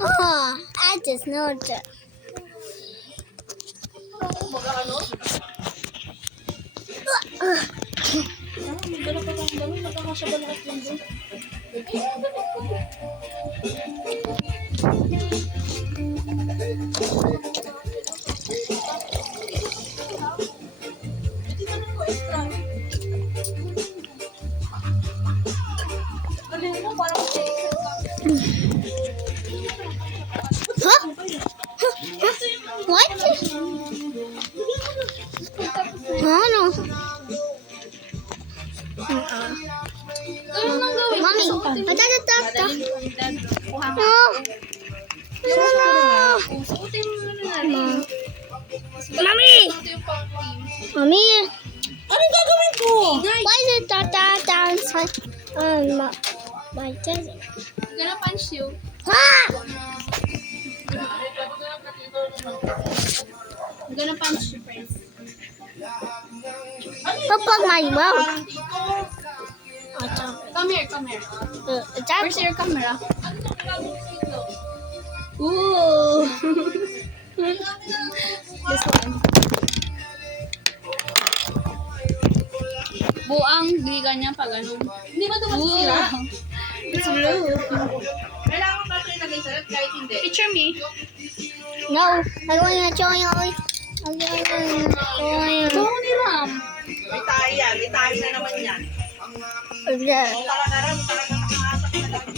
Oh, I just know that. Magdala pa kang dami, magkakasya ba lahat yan doon? Galing mo, parang Huh? What? Ano? Mommy, atata. No. No. suotin mo na rin. Mommy. Mommy. Anong gagawin ko? Why is it downside? My desk. I'm gonna punch you. Ah! I'm gonna punch you, friends. Kapag my mouth. Come here, come here. That Where's your camera? Ooh. This one. Buang giga niya pag ano. Hindi ba ito masira? It's blue. Kailangan ba ito ilagay sa rep kahit hindi? Picture me. no. I want to join you. Tony Ram. May tayo yan. May tayo na naman yan. Talaga rin. Talaga nakahasak na lang.